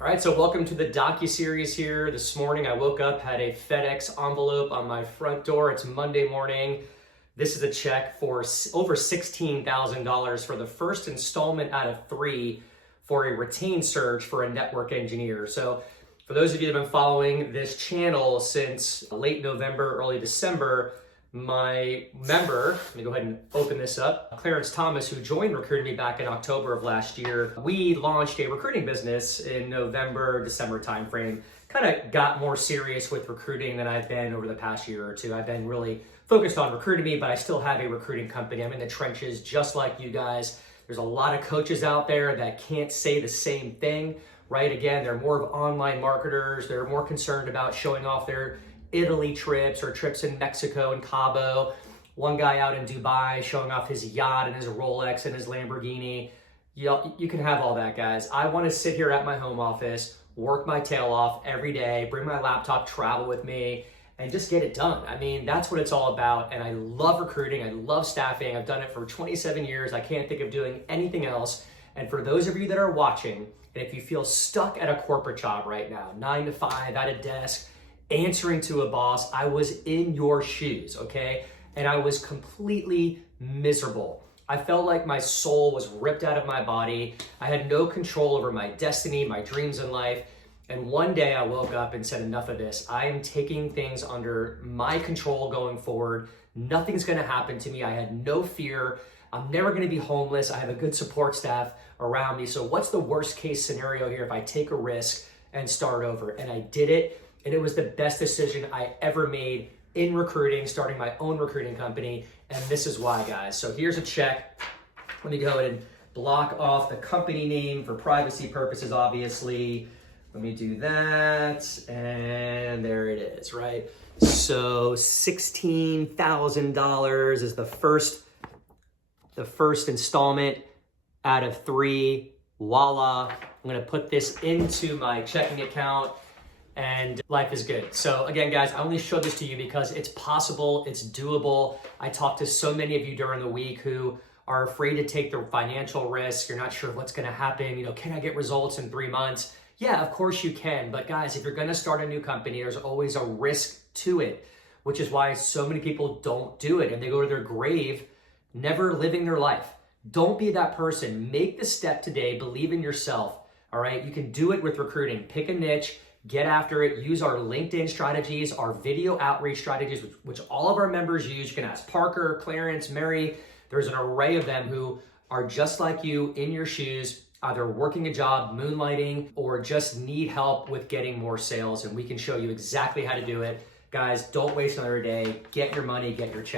All right, so welcome to the docu-series here. This morning I woke up, had a FedEx envelope on my front door. It's Monday morning. This is a check for over $16,000 for the first installment out of 3 for a retained search for a network engineer. So for those of you that have been following this channel since late November, early December, my member, let me go ahead and open this up, Clarence Thomas, who joined Recruitemy back in October of last year, we launched a recruiting business in November, December timeframe. Kind of got more serious with recruiting than I've been over the past year or two. I've been really focused on Recruitemy, but I still have a recruiting company. I'm in the trenches just like you guys. There's a lot of coaches out there that can't say the same thing, right? Again, they're more of online marketers. They're more concerned about showing off their Italy trips or trips in Mexico and Cabo. One guy out in Dubai showing off his yacht and his Rolex and his Lamborghini. You can have all that, guys. I want to sit here at my home office, work my tail off every day, bring my laptop, travel with me, and just get it done. I mean, that's what it's all about. And I love recruiting. I love staffing. I've done it for 27 years. I can't think of doing anything else. And for those of you that are watching, and if you feel stuck at a corporate job right now, 9 to 5 at a desk, answering to a boss, I was in your shoes, okay? And I was completely miserable. I felt like my soul was ripped out of my body. I had no control over my destiny, my dreams in life. And one day I woke up and said, enough of this. I am taking things under my control going forward. Nothing's gonna happen to me. I had no fear. I'm never gonna be homeless. I have a good support staff around me. So what's the worst case scenario here if I take a risk and start over? And I did it. And it was the best decision I ever made in recruiting, starting my own recruiting company. And this is why, guys. So here's a check. Let me go ahead and block off the company name for privacy purposes, obviously. Let me do that. And there it is, right? So $16,000 is the first installment out of 3. Voila. I'm going to put this into my checking account. And life is good. So again, guys, I only showed this to you because it's possible, it's doable. I talk to so many of you during the week who are afraid to take the financial risk. You're not sure what's gonna happen. Can I get results in 3 months? Yeah, of course you can. But guys, if you're gonna start a new company, there's always a risk to it, which is why so many people don't do it and they go to their grave never living their life. Don't be that person. Make the step today, believe in yourself, all right? You can do it with recruiting. Pick a niche, get after it, use our LinkedIn strategies, our video outreach strategies, which all of our members use. You can ask Parker, Clarence, Mary. There's an array of them who are just like you in your shoes, either working a job, moonlighting, or just need help with getting more sales. And we can show you exactly how to do it. Guys, don't waste another day. Get your money, get your check.